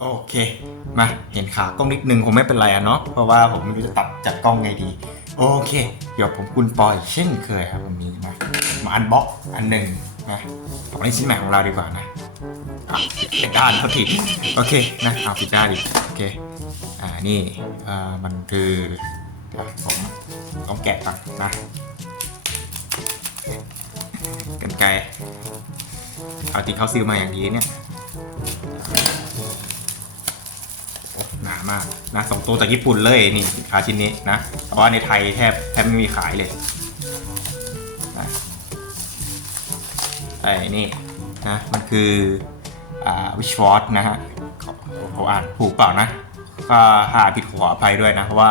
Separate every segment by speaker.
Speaker 1: โอเค มาเห็นขากล้องนิดนึงคงไม่เป็นไรอะเนาะเพราะว่าผมไม่รู้จะตัดจัดกล้องไงดี โอเค เดี๋ยวผมคุณปอยเช่นเคยครับวันนี้มามาอันบ็อกอันหนึ่งนะของในชิ้นใหม่ของเราดีกว่านะอะเป็นด้านเท่าทีโอเคนะเอาปิดด้านดิโอเคอ่านี่อ่ามันคืออะผมต้องแกะก่อนนะกันไกรเอาติเขาซิลมาอย่างนี้เนี่ย หนามากนะส่งตัวจากญี่ปุ่นเลยนี่สินค้าชิ้นนี้นะเพราะว่าในไทยแทบแทบไม่มีขายเลยนะไอ้นี่นะมันคืออ่าวิชวอตนะฮะเขอผมอ่านถูกเปล่านะก็หาผิดขออภัยด้วยนะเพราะว่า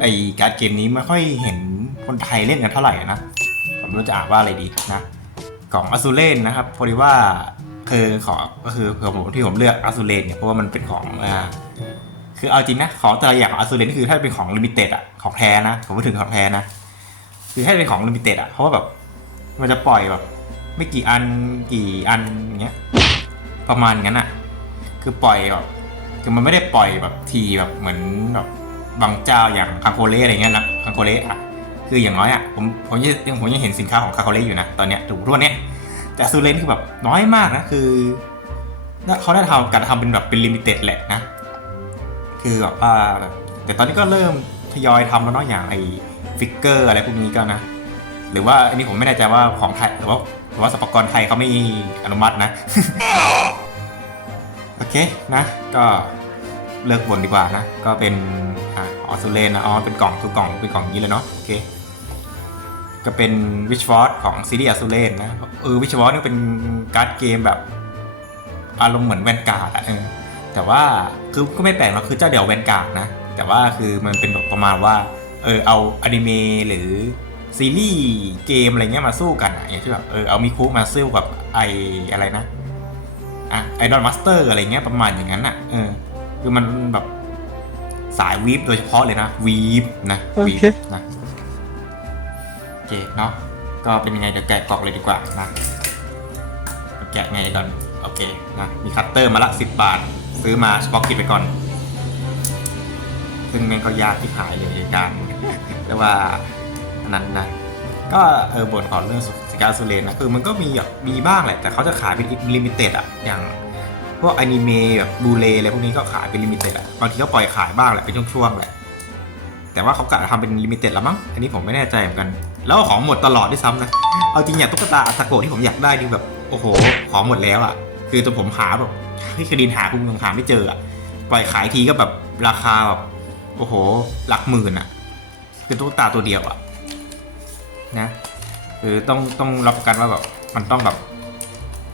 Speaker 1: ไอ้การ์ดเกมนี้ไม่ค่อยเห็นคนไทยเล่นกันเท่าไหร่นะผมไม่รู้จะอ่านว่าอะไรดีนะกล่องอ z ูเลนนะครับพอดีว่าคือขอก็คือเผื่อผมที่ผมเลือกอ z ูเลนเนี่ยเพราะว่ามันเป็นของอ่า คือเอาจริงนะ ของแต่ละอย่างของอั u ูเลนคือถ้าเป็นของลิมิเต็ดอะของแท้นะผมพูดถึงของแท้นะคือถ้าเป็นของลิมิเต็ดอะเพราะว่าแบบมันจะปล่อยแบบ ไม่กี่อันกี่อันอย่างเงี้ย ประมาณงั้นอะคือปล่อยแบบคือมันไม่ได้ปล่อยแบบทีแบบเหมือนแบบบางเจ้าอย่างคาโคเล่อะไรเงี้ยนะคาโคเล่อะคืออย่างน้อยอะผมผมยังผมยังเห็นสินค้าของคาโคเล่อยู่นะตอนเนี้ยถูกทุกวันเนี้ยแต่ซูเลนคือแบบน้อยมากนะคือเขาได้ทำการทำเป็นแบบเป็นลิมิเต็ดแหละนะ คือแบบว่าแต่ตอนนี้ก็เริ่มทยอยทำแล้วเนาะอย่างไอฟิกเกอร์อะไรพวกนี้ก็นะ หรือว่าอันนี้ผมไม่แน่ใจว่าของไทยหรือว่าหรือว่าสปกรไทยเขาไม่อนุมัตินะ โอเคนะ ก็เลิกบ่นดีกว่านะ ก็เป็นอ่าออสเลนนะอ๋อเป็นกล่องคือกล่องเป็นกล่องนี้เลยเนาะโอเคก็เป็นวิชวอร์ดของซีรีส์อ z ูเลนนะเออวิชวอร์ดนี่เป็นการ์ดเกมแบบ อารมณ์เหมือนแวนการ์ดอะเออ แต่ว่าคือก็ไม่แปลกหรอกคือเจ้าเดี่ยวแวนการ์ดนะ แต่ว่าคือมันเป็นแบบประมาณว่า เออเอาอนิเมะหรือซีรีส์เกมอะไรเงี้ยมาสู้กันอะอย่างที่แบบเออเอามิคุมาสู้กับไออะไรนะอะไอดอลมาสเตอร์อะไรเงี้ยประมาณอย่างนั้นอะเออ คือมันแบบสายวีฟโดยเฉพาะเลยนะวีฟนะวีฟ
Speaker 2: โอเค
Speaker 1: นะโอเคเนาะก็เป็นยังไงเดี๋ยวแกะกล่องเลยดีกว่านะแกะไงก่อนโอเคนะมีคัตเตอร์มาละสิบบาท ซื้อมาเฉพาะกิจไปก่อน ซึ่งแม่งก็ยากที่ขายเลยการเรียกว่าอันนั้นนะก็เออบ่นขอเรื่องสินค้าซูเลนนะคือมันก็มีแบบมีบ้างแหละ แต่เขาจะขายเป็นลิมิเต็ดอะอย่างพวกอนิเมะแบบบูเลอะไรพวกนี้ก็ขายเป็นลิมิเต็ดอะบางทีก็ปล่อยขายบ้างแหละเป็นช่วงๆแหละแต่ว่าเขากะทำเป็นลิมิเต็ดแล้วมั้งอันนี้ผมไม่แน่ใจเหมือนกัน แล้วของหมดตลอดด้วยซ้ำนะเอาจริงอย่างตุ๊กตาอัตโกะที่ผมอยากได้นี่แบบโอ้โหของหมดแล้วอะคือจนผมหาแบบ ให้คดินหาคุณยังหาไม่เจออะปล่อยขายทีก็แบบราคาแบบโอ้โห หลักหมื่นอะคือตุ๊กตาตัวเดียวอะนะคือต้องต้องรับประกันว่าแบบมันต้องแบบ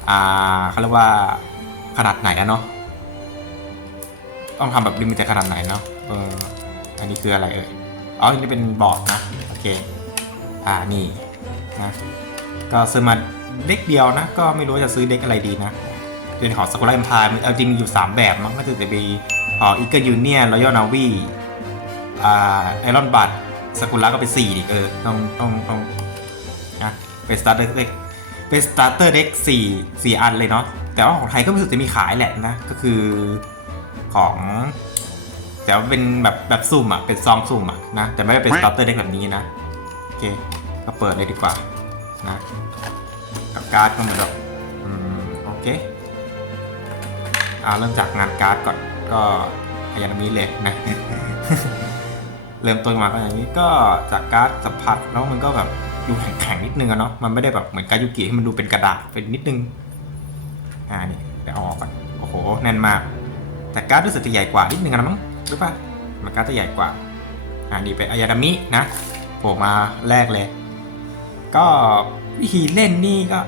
Speaker 1: อ่าเขาเรียกว่าขนาดไหนอะเนาะต้องทำแบบลิมิเต็ดขนาดไหนเนาะเอออันนี้คืออะไรเอ่ยอ๋อนนี้เป็นบอร์ดนะโอเคอ่านี่นะก็ซื้อมาเด็กเดียวนะ ก็ไม่รู้จะซื้อเด็กอะไรดีนะ เป็นของสกุล a เอ็มพายเอาจริงมีอยู่ 3 แบบมั้งก็คือจะมีของอีเกิลยูเนียนรอยัลนาวีอ่าไอรอนบัตสกุล่าก็เป็น4ดิเออต้องต้องต้องนะเป็นสตาร์เตอร์เด็กเป็นสตาร์เตอร์เด็กสี่สี่อันเลยเนาะแต่ว่าของไทยก็รู้สึกจะมีขายแหละนะ ก็คือของ แต่ว่าเป็นแบบแบบซุ่มอะ เป็นซองซุ่มอะนะ แต่ไม่ได้เป็นสตาร์เตอร์เด็กแบบนี้นะ โอเค ก็เปิดเลยดีกว่านะกับการ์ดก็เหมือนแบบอืมโอเค เอาเริ่มจากงานการ์ดก่อนก็พยานามิเลยนะ เริ่มต้นมาก็อย่างนี้ก็จากการ์ดสัมผัสแล้วมันก็แบบดูแข็งๆนิดนึงอะเนาะมันไม่ได้แบบเหมือนการยูกิที่มันดูเป็นกระดาษเป็นนิดนึงอ่านี่เดี๋ยวเอาออกก่อนโอ้โหแน่นมากแต่การ์ดรู้สึกจะใหญ่กว่านิดนึงนะมั้งหรือเปล่ามันการ์ดจะใหญ่กว่าอ่านี่เป็นอายาดามินะโผล่มาแรกเลย ก็วิธีเล่นนี่ก็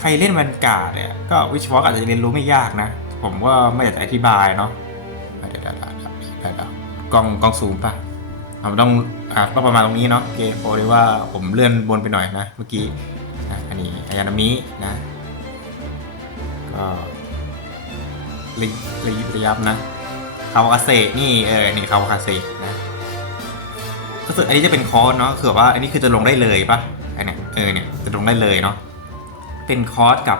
Speaker 1: ใครเล่นแวนการ์ดเนี่ยก็วิชวออาจจะเรียนรู้ไม่ยากนะ ผมว่าไม่อยากจะอธิบายเนาะเดี๋ยวเดี๋ยวเดี๋ยวเดี๋ยวกล้องกล้องซูมป่ะอะมันต้องอะต้องประมาณตรงนี้เนาะโอเคโอเลยว่าผมเลื่อนบนไปหน่อยนะ เมื่อกี้อะอันนี้อายานามินะก็ระยระยิบระยับนะคาวาเซนี่เออนี่คาวาเซนะก็คืออันนี้จะเป็นคอร์สเนาะคือว่า อันนี้คือจะลงได้เลยปะอันเนี้ยเออเนี่ยจะลงได้เลยเนาะเป็นคอร์สกับ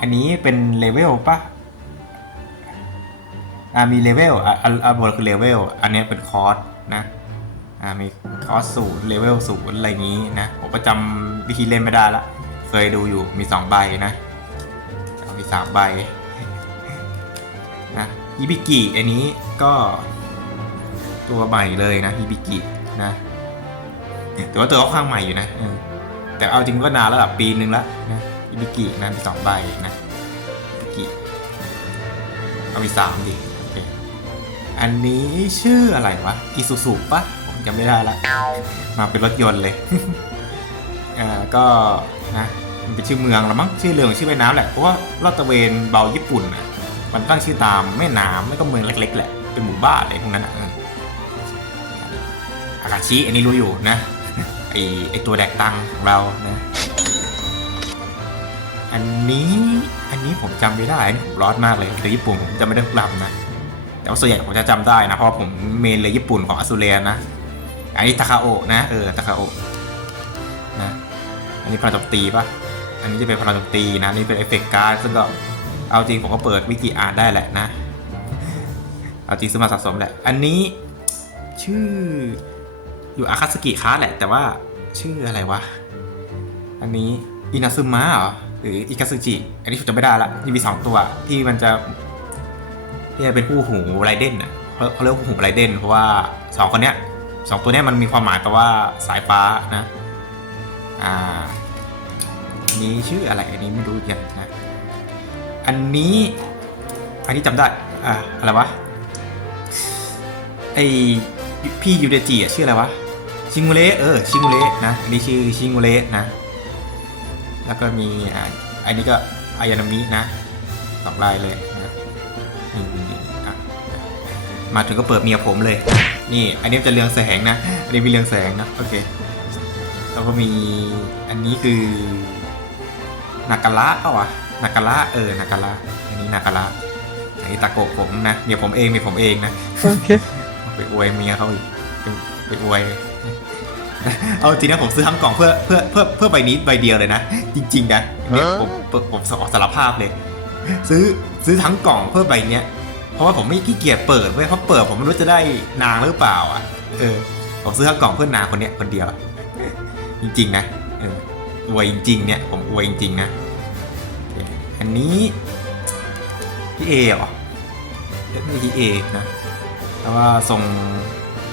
Speaker 1: อันนี้เป็นเลเวลปะ อ่ามีเลเวลอะอันนบนคือเลเวลอันนี้เป็นคอร์สนะอ่ามีคอร์สศูนย์เลเวลศูนย์อะไรอย่างนี้นะผมก็จำวิธีเล่นไม่ได้ละเคยดูอยู่มีสองใบนะเอามีสามใบนะฮิบิกิอันนี้ก็ตัวใหม่เลยนะฮิบิกินะแต่ว่าตัวค่อนข้างใหม่อยู่นะแต่เอาจริงก็นานแล้วล่ะปีนึงแล้วนะฮิบิกินะมีสองใบนะฮิบิกิเอามีสามดิ อันนี้ชื่ออะไรวะอีซูซูปะผมจำไม่ได้ละ มาเป็นรถยนต์เลยอ่อก็นะมันเป็นชื่อเมืองละมั้งชื่อเรืองชื่อแม่น้ำแหละเพราะว่าลาดตระเวนเบาญี่ปุ่นอะมันตั้งชื่อตามแม่น้ำไม่ก็เมืองเล็กๆแหละเป็นหมู่บ้านอะไรพวกนั้นอะอากาชิอันนี้รู้อยู่นะไอไอตัวแดกตังของเรานะอันนี้อันนี้ผมจำไม่ได้ผมร้อนมากเลยแต่ญี่ปุ่นผมจะไม่ได้ทุกลำนะ แต่ว่าส่วนใหญ่ผมจะจำได้นะ เพราะว่าผมเมนเลยญี่ปุ่นของอ s ูเรียนะ อันนี้ตาคาโอะนะ เออตาคาโอะนะ อันนี้พลังโจมตีปะอันนี้จะเป็นพลังโจมตีนะนนี่เป็นเอฟเฟกต์การ์ดซึ่งก็เอาจริงผมก็เปิดวิกิอ่านได้แหละนะ เอาจริงซื้อมาสะสมแหละ อันนี้ชื่ออยู่อาคาสกิคาร์ดแหละ แต่ว่าชื่ออะไรวะ อันนี้อินาซึมะเหรอหรืออิกาซึจิ อันนี้ผมจำไม่ได้ละที่มีสองตัวที่มันจะ ที่จะเป็นผู้หูไรเดนอะเขาเขาเรียกว่าผู้หูไรเดนเพราะว่าสองคนเนี้ยสองตัวเนี้ยมันมีความหมายแปลว่าสายฟ้านะอ่าอันนี้ชื่ออะไรอันนี้ไม่รู้อย่างนะอันนี้อันนี้จำได้อ่าอะไรวะไอพี่ยูเดจิอะชื่ออะไรวะชิงุเระเออชิงุเระนะอันนี้ชื่อชิงุเระนะ แล้วก็มีอ่าอันนี้ก็อายานามินะสองลายเลย นะนี่นี่นี่อะมาถึงก็เปิดเมียผมเลย นี่ อันนี้จะเรืองแสงนะ อันนี้มีเรืองแสงนะ โอเค แล้วก็มี อันนี้คือ นาการะเปล่าวะนาการะเออ นาการะอันนี้นาการะอันนี้ตะโกะผมนะเมียผมเองเมียผมเองนะ
Speaker 2: Okay.
Speaker 1: ไปอวยเมียเขาอีกไปไปอวย เอาจริงนะผมซื้อทั้งกล่องเพื่อเพื่อเพื่อเพื่อใบนี้ใบเดียวเลยนะ จริง ๆ นะเนี่ยผมผมผมผมสารภาพเลย ซื้อ ซื้อทั้งกล่องเพื่อใบเนี้ยเพราะว่าผมไม่ขี้เกียจเปิดเว้ยเพราะเปิดผมไม่รู้จะได้นางหรือเปล่าอะเออผมซื้อทั้งกล่องเพื่อนางคนเนี้ยคนเดียวจริงๆนะเอออวยจริงๆเนี่ยผมอวยจริงๆนะอันนี้พี่เอเหรอเรียกพี่เอนะแต่ว่าทรง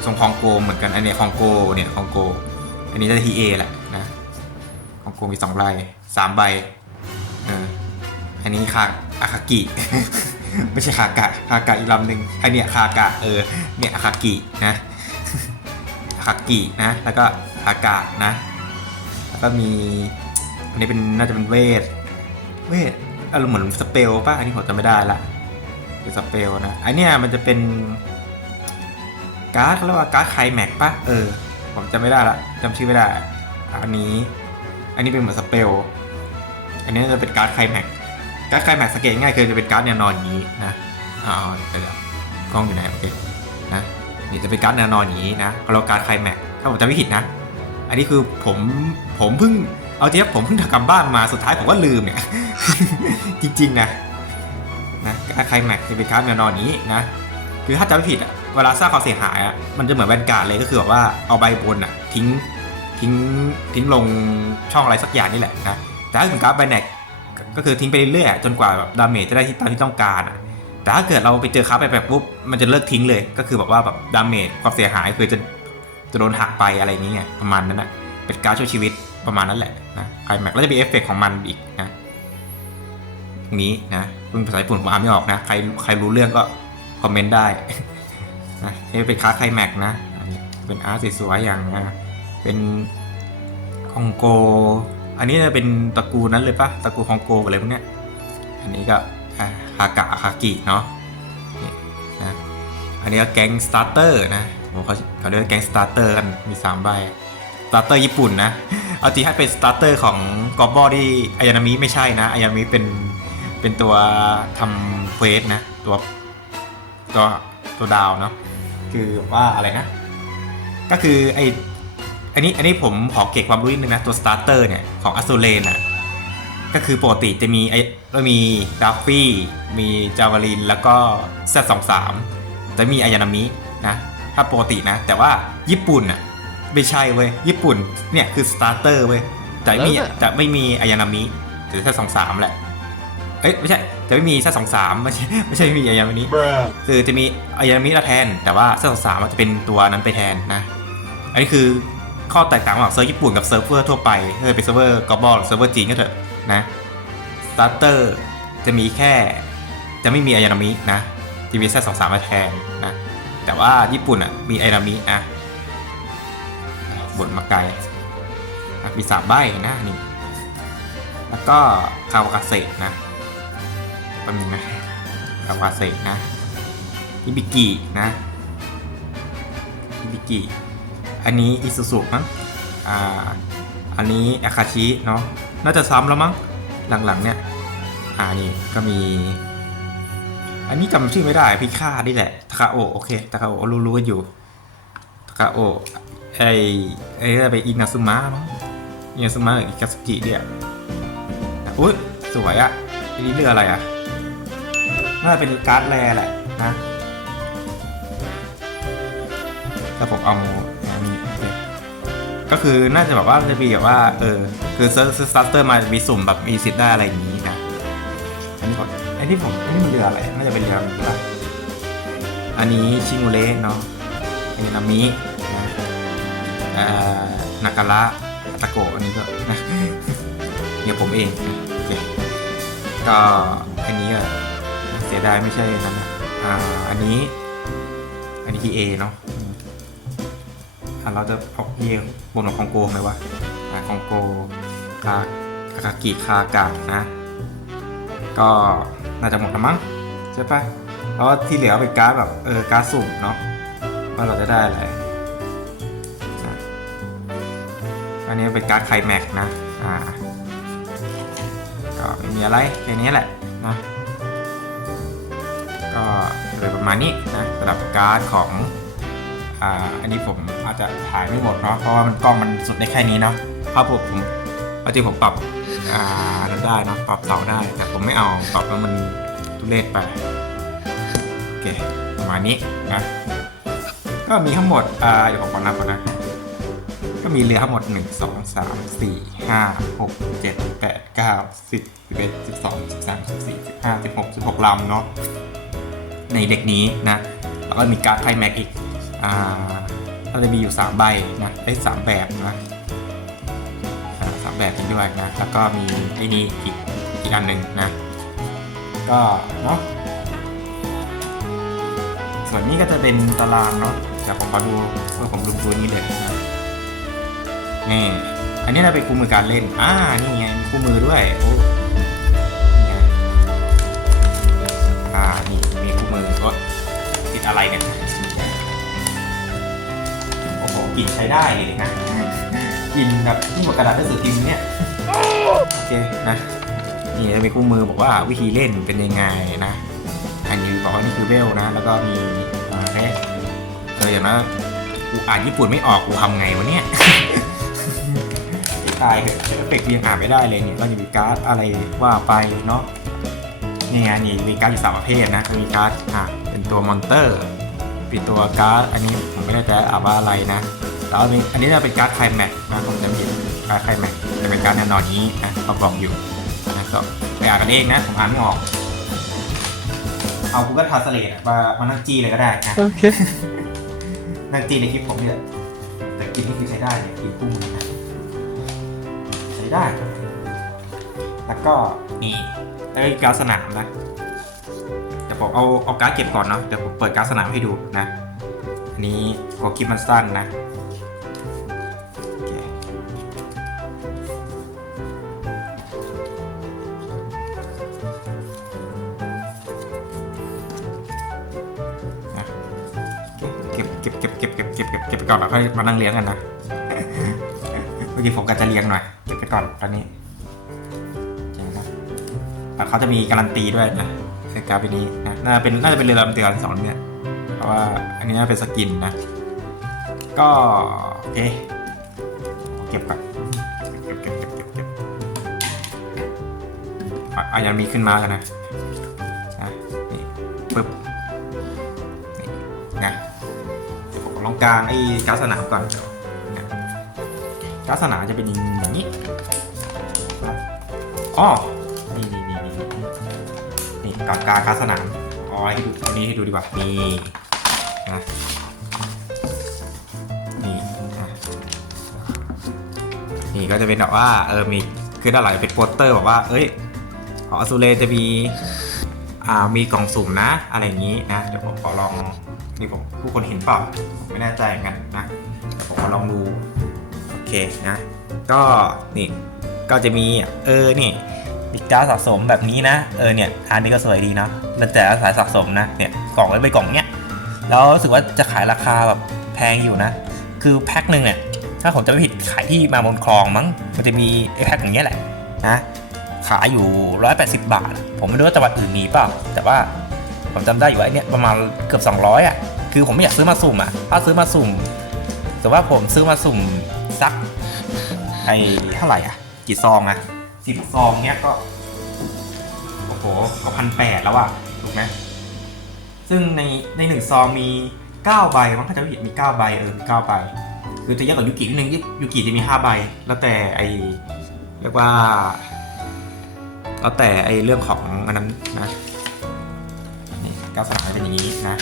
Speaker 1: ทรงคองโกเหมือนกันอันเนี้ยคองโกเนี่ยคองโก อันนี้จะทีเอแหละนะคองโกมีสองใบสามใบ อันนี้คาอาคากิ ไม่ใช่คากะคากะอีกลำหนึ่งอันเนี้ยคากะเออเนี่ยอาคากินะอาคากินะแล้วก็คากะนะแล้วก็มีอันนี้เป็นน่าจะเป็นเวทเวทอารมณ์เหมือนสเปลป่ะอันนี้ผมจำไม่ได้ละเป็นสเปลนะอันเนี้ยมันจะเป็นการ์ดเขาเรียกว่าการ์ดไคลแม็กป่ะเออผมจำไม่ได้ละจำชื่อไม่ได้ อันนี้ อันนี้เป็นเหมือนสเปล อันนี้จะเป็นการ์ดไคลแม็ก การ์ดไคลแม็กสังเกตง่ายคือจะเป็นการ์ดแนวนอนอย่างนี้นะอ๋อเดี๋ยวกล้องอยู่ไหนโอเคนะนี่จะเป็นการ์ดแนวนอนอย่างนี้นะเราการ์ดไคลแม็กถ้าผมจำไม่ผิดนะ อันนี้คือผมผมเพิ่งเอาจริงผมเพิ่งทำกำบ้านมาสุดท้ายผมก็ลืมเนี่ยจริงๆนะนะการไคลแม็กจะเป็นการ์ดแนวนอนอย่างนี้นะคือถ้าจำไม่ผิดอะเวลาสร้างความเสียหายอะมันจะเหมือนแวนการ์ดเลยก็คือแบบว่าเอาใบบนอะทิ้งทิ้งทิ้งลงช่องอะไรสักอย่างนี่แหละนะแต่ถ้าเป็นการ์ดแบนแนก ก็คือทิ้งไปเรื่อยๆจนกว่าแบบดาเมจจะได้ที่ตามที่ต้องการอะแต่ถ้าเกิดเราไปเจอคาร์ดแบบปุ๊บมันจะเลิกทิ้งเลย ก็คือแบบว่าแบบดาเมจความเสียหายคือจะจะโดนหักไปอะไรอย่างเงี้ยประมาณนั้นอะเป็นการช่วยชีวิตประมาณนั้นแหละนะไคลแม็กแล้วจะมีเอฟเฟกต์ของมันอีกนะนี้นะเพิ่งภาษาญี่ปุ่นผมอ่านไม่ออกนะ ใครใครรู้เรื่องก็คอมเมนต์ได้นะนี่เป็นคาร์ไคลแม็กนะเป็นอาร์ตสวยๆอย่างนะเป็นคองโก อันนี้จะเป็นตระกูลนั้นเลยปะตระกูลคองโกอะไรพวกเนี้ย อันนี้ก็อ่ากะคากิเนาะนี่นะอันนี้ก็แก๊งสตาร์เตอร์นะผมเขาเขาเรียกแก๊งสตาร์เตอร์กันมีสามใบสตาร์เตอร์ญี่ปุ่นนะ เอาจริงให้เป็นสตาร์เตอร์ของกอบอที่อายานามิไม่ใช่นะอายานามิเป็นเป็นตัวทำเควสนะตัวตัวตัวดาวเนาะคือว่าอะไรนะ ก็คือไอ อันนี้อันนี้ผมขอเก็บความรู้นิดนึงนะ ตัวสตาร์เตอร์เนี่ย ของอัสโซเลนอะก็คือปกติจะมีไอ้ก็มีดัฟฟี่ มีจาวาลิน แล้วก็แซสองสามจะมีอายานามินะ ถ้าปกตินะ แต่ว่าญี่ปุ่นอะ ไม่ใช่เว้ย ญี่ปุ่นเนี่ยคือสตาร์เตอร์เว้ยจะไม่มี
Speaker 2: แล้วเนี่ย
Speaker 1: จะไม่มีอายานามิแต่แซสองสามแหละ เอ้ยไม่ใช่จะไม่มีแซสองสามไม่ใช่ไม่ใช่ไม่มีอายานามิคือจะมีอายานามิมาแทน แต่ว่าเซอร์สามจะเป็นตัวนั้นไปแทนนะ อันนี้คือ ข้อแตกต่างระหว่างเซิร์ฟญี่ปุ่นกับเซิร์ฟเวอร์ทั่วไปถ้าเป็นเซิร์ฟเวอร์กอบอลเซิร์ฟเวอร์จีนก็เถอะนะสตาร์เตอร์จะมีแค่จะไม่มีอายานามินะจะมีแค่สองสามมาแทนนะแต่ว่าญี่ปุ่นอะมีอายานามิอะบทมาไกลอะมีสามใบนะนี่แล้วก็คาวากาเซนะแป๊บนึงนะคาวากาเซนะอิบิกินะอิบิกิ อันนี้อิซูซุมั้งอ่าอันนี้อาคาชิเนาะน่าจะซ้ำแล้วมั้งหลังๆเนี่ยอ่านี่ก็มี อันนี้จำชื่อไม่ได้พิฆาตนี่แหละทาคาโอโอเคทาคาโอรู้ๆกันอยู่ทาคาโอไอไอ้ไปอินาซึมะมั้งอินาซึมะหรืออิกาสกิเนี่ยอุ้ยสวยอะอันนี้เรืออะไรอะน่าจะเป็นการ์ดแรแหละนะแต่ผมเอา ก็คือน่าจะแบบว่าจะมีแบบว่าเออคือเซิร์ฟสตาร์เตอร์มามีสุ่มแบบมีสิทธิ์ได้อะไรอย่างนี้นะอันนี้ผมอันนี้ผมอันนี้มันเรืออะไรน่าจะเป็นเรืออะไรอันนี้ชิงูเระเนาะอันนี้นามินะเอ่อนาการะตะโกอันนี้ก็นะเนี่ยผมเองโอเคก็อันนี้อะเสียดายไม่ใช่นั้นนะอ่าอันนี้อันนี้ PA เนาะอืมอะ เราจะเอา PA บนของคองโกไหมวะอ่าคองโกคาคาคากิคากะนะ ก็น่าจะหมดแล้วมั้งใช่ปะเพราะว่าที่เหลือเป็นการ์ดแบบเออการ์ดสุ่มเนาะว่าเราจะได้อะไรนะอันนี้เป็นการ์ดไคลแม็กนะอ่าก็ไม่มีอะไรแค่นี้แหละนะก็โดยประมาณนี้นะสำหรับการ์ดของ อ่าอันนี้ผมอาจจะถ่ายไม่หมดเนาะเพราะว่ามันกล้องมันสุดได้แค่นี้เนาะภาพผมผมเอาจริงผมปรับอ่านั้นได้เนอะปรับเสาได้ แต่ผมไม่เอาปรับแล้วมันทุเรศไปโอเคประมาณนี้นะก็มีทั้งหมดอ่าเดี๋ยวผมขอนับก่อนนะก็มีเรือทั้งหมด 1 2 3 4 5 6 7 8 9 10 11 12 13 14 15 16 16ลำเนาะในเด็กนี้นะ แล้วก็มีการ์ดไทแม็กอีก อ่าก็จะมีอยู่ 3 ใบนะได้สามแบบนะสามแบบนี้ด้วยนะ แล้วก็มีไอ้นี่อีกอีกอันหนึ่งนะ ก็เนาะส่วนนี้ก็จะเป็นตารางเนาะเดี๋ยวผมมาดูว่าผมดูตัวนี้เลยนะนี่อันนี้เราเป็นคู่มือการเล่น อ่า นี่ไงคู่มือด้วย โอ้ ช้ได้เลยนะกินแบบที่งกว่ากระดาษหนังสือพิมพ์เนี่ยโอเคนะนี่จะมีคู่มือบอกว่าวิธีเล่นเป็นยังไงนะอันนี้บอกว่านี่คือเวลนะ แล้วก็มีอ่าแค่เอออย่างนั้นกูอ่านญี่ปุ่นไม่ออกกูทำไงวะเนี่ยตายเถอะเอฟเฟกต์ยังอ่านไม่ได้เลยเนี่ยก็จะมีการ์ดอะไรว่าไปเนาะนี่ไงนี่มีการ์ดอยู่สามประเภทนะมีการ์ดอะเป็นตัวมอนเตอร์เป็นตัวการ์ดอันนี้ผมไม่แน่ใจอ่านว่าอะไรนะ แล้วอันนี้อันนี้จะเป็นการ์ดไคลแม็กซ์นะผมจะผิดการ์ดไคลแม็กซ์จะเป็นการ์ดแนวนอนนี้นะเขาบอกอยู่นะก็ไปอ่านกันเองนะผมอ่านไม่ออก เอากูก็ทาสเลตมามานั่งจี้เลยก็ได้นะ
Speaker 2: Okay.
Speaker 1: นั่งจีในคลิปผมเนี่ยแต่กินนี่คือใช้ได้เนี่ยกินกุ้งนะใช้ได้แล้วก็นี่แล้วก็อีกการดสนามนะเดี๋ยวผมเอาเอาการ์ดเก็บก่อนเนาะเดี๋ยวผมเปิดการดสนามให้ดูนะอันนี้กดคลิปมันสั้นนะ ก็บเก็บเก็บเก็บเก็บเก็บเก็บไปก่อนแล้วค่อยมานั่งเลี้ยงกันนะเมื่อกี้ผมก็จะเลี้ยงหน่อยเก็บไปก่อนตอนนี้เจ๋งนะแต่เขาจะมีการันตีด้วยนะในการ์ดใบนี้นะน่าจะเป็นน่าจะเป็นเรือลำเตือนสองเนี่ยเพราะว่าอันนี้น่าเป็นสกินนะ ก็โอเคเก็บก่อนเก็บเก็บเก็บเก็บเก็บอะยังมีขึ้นมาแล้วนนะ กลางไอ้การสนามก่อนการสนามจะเป็นอย่างนี้อ๋อนี่นี่นี่นี่นี่กลางกลางการสนามอ๋อให้ดูอันนี้ให้ดูดีกว่านี่นะนี่นี่ก็จะเป็นแบบว่าเออมีคือด้านหลังเป็นโปสเตอร์บอกว่า เอ้ยขออสูเรจะมีอ่ามีกล่องสุ่มนะ อะไรอย่างนี้นะ เดี๋ยวผมขอลองนี่ผมผู้คนเห็นเปล่า ไม่แน่ใจเหมือนกันนะผมมาลองดู โอเคนะ ก็นี่ก็จะมีเออนี่มีการสะสมแบบนี้นะ เออเนี่ยอันนี้ก็สวยดีเนาะแล้วแต่สายสะสมนะเนี่ยกล่องไว้เป็นกล่องเนี้ยแล้วรู้สึกว่าจะขายราคาแบบแพงอยู่นะ คือแพ็คหนึ่งเนี่ยถ้าผมจะไม่ผิดขายที่มาบนคลองมั้ง มันจะมีไอ้แพ็คอย่างเงี้ยแหละนะขายอยู่ 180 บาท ผมไม่รู้ว่าจังหวัดอื่นมีเปล่า แต่ว่าผมจำได้อยู่ว่าไอ้เนี่ยประมาณเกือบ 200 อะ คือผมไม่อยากซื้อมาสุ่มอะถ้าซื้อมาสุ่มแต่ว่าผมซื้อมาสุ่มสักไอ้เท่าไหร่อะ กี่ซองอะสิบซองเนี้ยก็โอ้โหก็พันแปดแล้วอะถูกไหมซึ่งในในหนึ่งซองมี9ใบมั้งถ้าจะผิดมี9ใบเออมี9ใบคือจะเยอะกว่ายูกินิดนึงยูกิจะมี5ใบ แล้วแต่ไอเรียกว่าแล้วแต่ไอเรื่องของอันนั้นนะนี่ก้าวสนามเป็นอย่างนี้นะ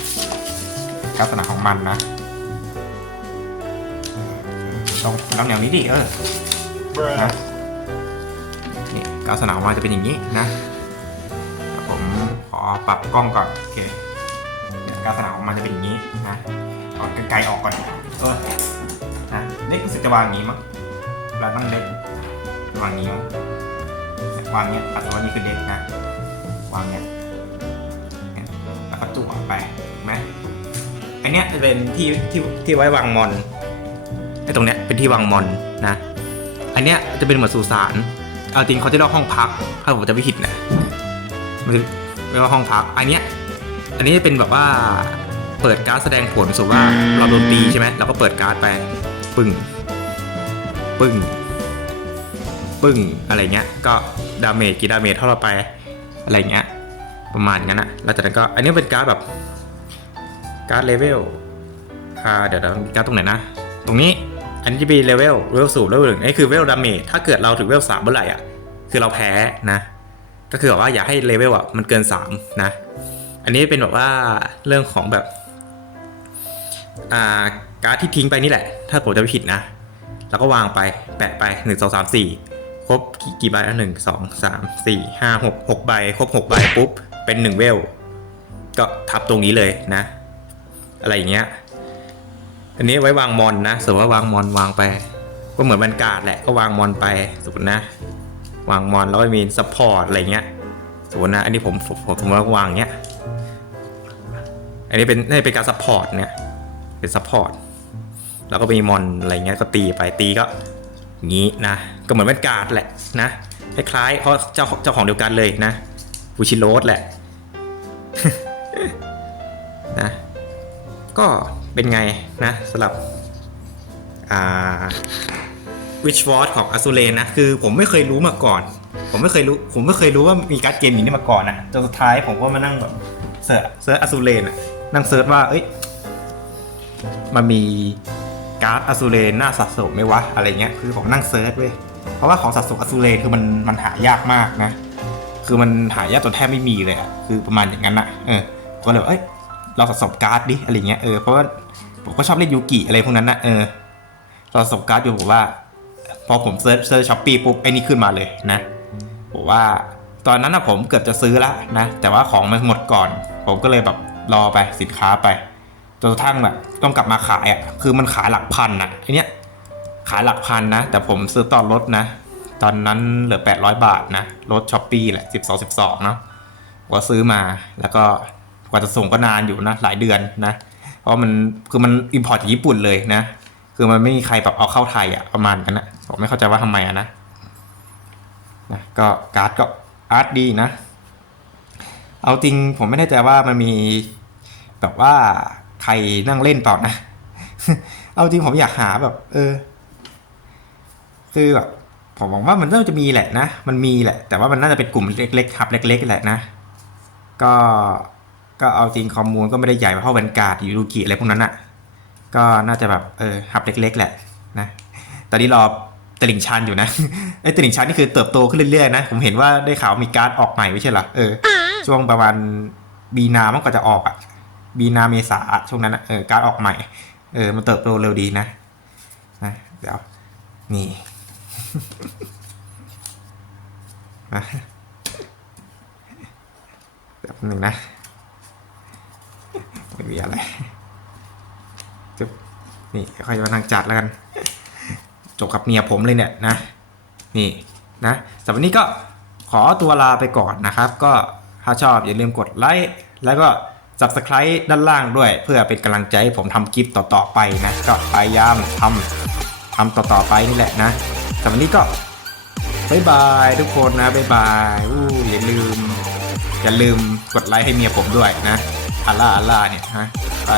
Speaker 1: ก้าวสนามของมันนะต้องลองแนวนี้ดิเออนะนี่ก้าวสนามของมันจะเป็นอย่างนี้นะผมขอปรับกล้องก่อนโอเคเนี่ยก้าวสนามของมันจะเป็นอย่างนี้นะเอาไกลๆออกก่อนเออนะเด็กรู้สึกจะวางอย่างนี้มั้งเราตั้งเด็กวางอย่างนี้มั้งวางเนี้ยปัดว่านี่คือเด็กนะวางเนี้ยเนี่ย ไอเนี้ยจะเป็นที่ที่ที่ไว้วางมอนไอ้ตรงเนี้ยเป็นที่วางมอนนะ อันเนี้ยจะเป็นเหมือนสุสานเอาจริงเขาจะเรียกห้องพัก ถ้าผมจะไม่ผิดนะมันเรียกว่าห้องพัก อันเนี้ยอันนี้จะเป็นแบบว่าเปิดการ์ดแสดงผลสมมติว่าเราโดนตีใช่ไหมเราก็เปิดการ์ดไปปึ้งปึ้งปึ้งอะไรเงี้ย ก็ดาเมจกี่ดาเมจเท่าเราไปอะไรเงี้ยประมาณนั้นอะแล้วจากนั้นก็อันนี้เป็นการ์ดแบบ การ์ดเลเวลอ่าเดี๋ยวเดี๋ยวมีการ์ดตรงไหนนะ ตรงนี้อันนี้จะเป็นเลเวลเลเวลสูงเลเวลหนึ่งนี่คือเลเวลดาเมจถ้าเกิดเราถึงเลเวลสามเมื่อไหร่อะคือเราแพ้นะ ก็คือแบบว่าอย่าให้เลเวลอะมันเกินสามนะ อันนี้เป็นแบบว่าเรื่องของแบบอ่าการ์ดที่ทิ้งไปนี่แหละ ถ้าผมจะไม่ผิดนะแล้วก็วางไปแปะไปหนึ่งสองสามสี่ครบกี่กี่ใบแล้วหนึ่งสองสามสี่ห้าหกหกใบ ครบหกใบปุ๊บเป็นหนึ่งเวล ก็ทับตรงนี้เลยนะ อะไรอย่างเงี้ย อันนี้ไว้วางมอนนะ สมมติว่าวางมอนวางไป ก็เหมือนบรรกาดแหละ ก็วางมอนไป สมมตินะ วางมอนแล้วก็มีซัพพอร์ตอะไรเงี้ย สมมตินะ อันนี้ผมผมผมผมวางเงี้ย อันนี้เป็นนี่เป็นการซัพพอร์ตเนี่ย เป็นซัพพอร์ต แล้วก็มีมอนอะไรเงี้ย ก็ตีไป ตีก็งี้นะ ก็เหมือนเป็นกาดแหละนะ คล้ายๆเพราะเจ้าเจ้าของเดียวกันเลยนะฟูชิโรสแหละ ก็เป็นไงนะสำหรับอ่าวิชวอร์ดของอ z ูเ n นะ คือผมไม่เคยรู้มาก่อน ผมไม่เคยรู้ ผมไม่เคยรู้ว่ามีการ์ดเกมอย่างนี้มาก่อนนะจนสุดท้ายผมก็มานั่งแบบเสิร์ชเสิร์ชอ z ูเ n อะนั่งเสิร์ชว่า เอ้ย มันมีการ์ดอ z ูเ n น่าสะสมไหมวะ อะไรเงี้ย คือผมนั่งเสิร์ชเว้ย เพราะว่าของสะสมอ z ูเ n คือมันมันหายากมากนะ คือมันหายากจนแทบไม่มีเลยอะคือประมาณอย่างนั้นอะเออ ก็เลยเอ้ย เราสะสมการ์ดดิอะไรเงี้ยเออเพราะว่าผมก็ชอบเล่นยูกิอะไรพวกนั้นนะเออเราสะสมการ์ดอยู่ผมว่า พอผมเซิร์ชเซิร์ชช้อปปี้ปุ๊บไอ้นี่ขึ้นมาเลยนะผมว่าตอนนั้นนะผมเกือบจะซื้อแล้วนะแต่ว่าของมันหมดก่อน ผมก็เลยแบบรอไปสินค้าไปจนกระทั่งแบบต้องกลับมาขายอะคือมันขายหลักพันอะไอเนี้ยขายหลักพันนะ แต่ผมซื้อตอนลดนะ ตอนนั้นเหลือ 800 บาทนะลดช้อปปี้แหละ 12 12เนาะก็ซื้อมาแล้วก็ กว่าจะส่งก็นานอยู่นะหลายเดือนนะ เพราะมันคือมันอิมพอร์ตจากญี่ปุ่นเลยนะ คือมันไม่มีใครแบบเอาเข้าไทยอะประมาณกันนะผมไม่เข้าใจว่าทำไมอะนะนะก็การ์ดก็อาร์ตดีนะ เอาจริงผมไม่แน่ใจว่ามันมีแบบว่าใครนั่งเล่นเปล่านะ เอาจริงผมอยากหาแบบ เออ คือแบบผมหวังว่ามันน่าจะมีแหละนะ มันมีแหละ แต่ว่ามันน่าจะเป็นกลุ่มเล็กๆครับเล็ก ๆ แหละนะ ก็ ก็เอาจริงคอมมูนก็ไม่ได้ใหญ่เท่าแวนการ์ดยูรูกิอะไรพวกนั้นอะ่ะ ก็น่าจะแบบเออฮับเล็ก ๆ แหละนะ ตอนนี้รอตลิ่งชันอยู่นะไอ้ตลิ่งชันนี่คือเติบโตขึ้นเรื่อยๆนะ ผมเห็นว่าได้ข่าวมีการ์ดออกใหม่ไม่ใช่เหรอเออช่วงประมาณบีนามันก็จะออกอะบีนาเมษาช่วงนั้นอะเออการ์ดออกใหม่เออมันเติบโตเร็วดีนะนะเดี๋ยวนี่นะแบบหนึ่งนะ ไม่มีอะไรจบนี่ค่อยมาทางจัดแล้วกัน จบกับเมียผมเลยเนี่ยนะ นี่นะสำหรับวันนี้ก็ขอตัวลาไปก่อนนะครับ ก็ถ้าชอบอย่าลืมกดไลค์แล้วก็ subscribe ด้านล่างด้วย เพื่อเป็นกำลังใจให้ผมทำคลิปต่อๆไปนะ ก็พยายามทำทำต่อๆไปนี่แหละนะสำหรับวันนี้ก็บายบายทุกคนนะบายบายอู้อย่าลืม อย่าลืมกดไลค์ให้เมียผมด้วยนะ อัลล่าอัลล่าเนี่ยฮะไป